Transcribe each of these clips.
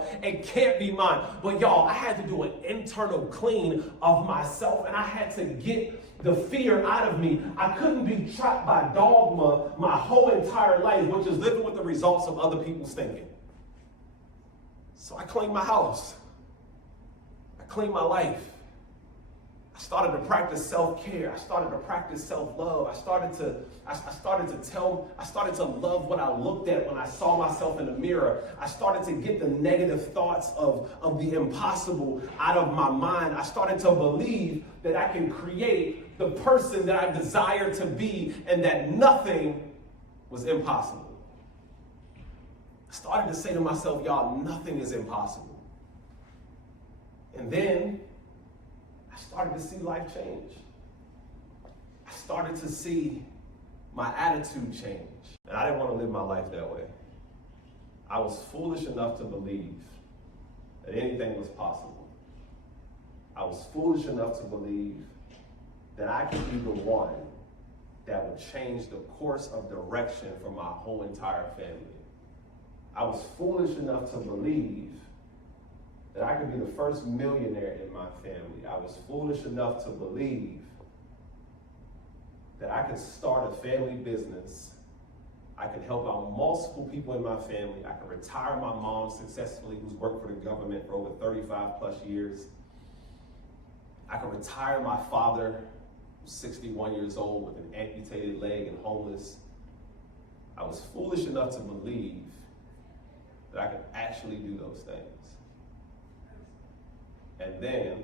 dogma. It can't be mine. But y'all, I had to do an internal clean of myself, and I had to get the fear out of me. I couldn't be trapped by dogma my whole entire life, which is living with the results of other people's thinking. So I cleaned my house. I cleaned my life. I started to practice self-care. I started to practice self-love. I started to love what I looked at when I saw myself in the mirror. I started to get the negative thoughts of the impossible out of my mind. I started to believe that I can create the person that I desire to be and that nothing was impossible. I started to say to myself, y'all, nothing is impossible. And then I started to see life change. I started to see my attitude change. And I didn't want to live my life that way. I was foolish enough to believe that anything was possible. I was foolish enough to believe that I could be the one that would change the course of direction for my whole entire family. I was foolish enough to believe that I could be the first millionaire in my family. I was foolish enough to believe that I could start a family business. I could help out multiple people in my family. I could retire my mom successfully, who's worked for the government for over 35 plus years. I could retire my father, who's 61 years old with an amputated leg and homeless. I was foolish enough to believe that I could actually do those things. And then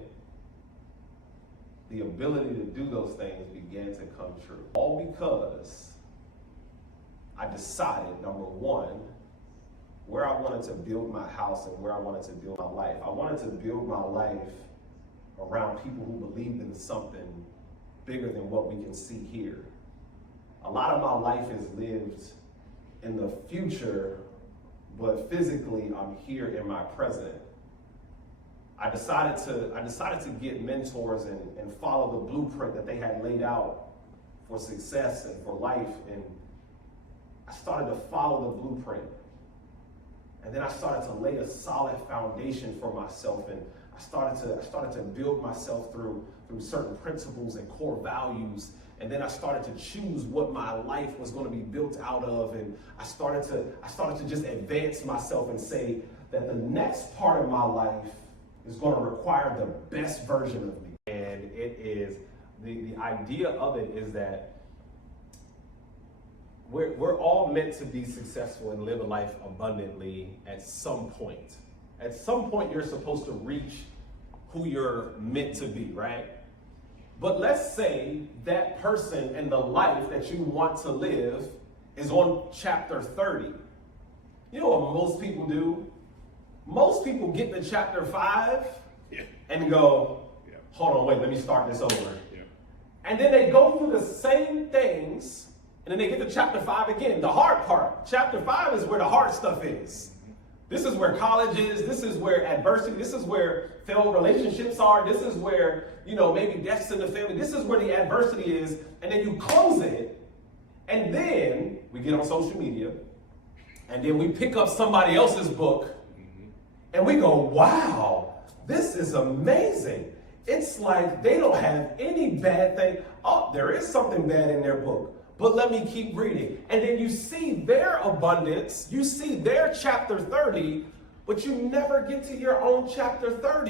the ability to do those things began to come true. All because I decided, number one, where I wanted to build my house and where I wanted to build my life. I wanted to build my life around people who believed in something bigger than what we can see here. A lot of my life is lived in the future, but physically I'm here in my present. I decided to get mentors and follow the blueprint that they had laid out for success and for life. And I started to follow the blueprint. And then I started to lay a solid foundation for myself. And I started to build myself through certain principles and core values. And then I started to choose what my life was going to be built out of. And I started to just advance myself and say that the next part of my life is going to require the best version of me. And it is, the idea of it is that we're all meant to be successful and live a life abundantly at some point. At some point, you're supposed to reach who you're meant to be, right? But let's say that person and the life that you want to live is on chapter 30. You know what most people do? Most people get to chapter 5 and go, hold on, wait, let me start this over. And then they go through the same things, and then they get to chapter 5 again. The hard part. Chapter 5 is where the hard stuff is. This is where college is. This is where adversity, this is where failed relationships are. This is where, maybe deaths in the family. This is where the adversity is. And then you close it, and then we get on social media, and then we pick up somebody else's book, and we go, wow, this is amazing. It's like they don't have any bad thing. Oh, there is something bad in their book, but let me keep reading. And then you see their abundance, you see their chapter 30, but you never get to your own chapter 30.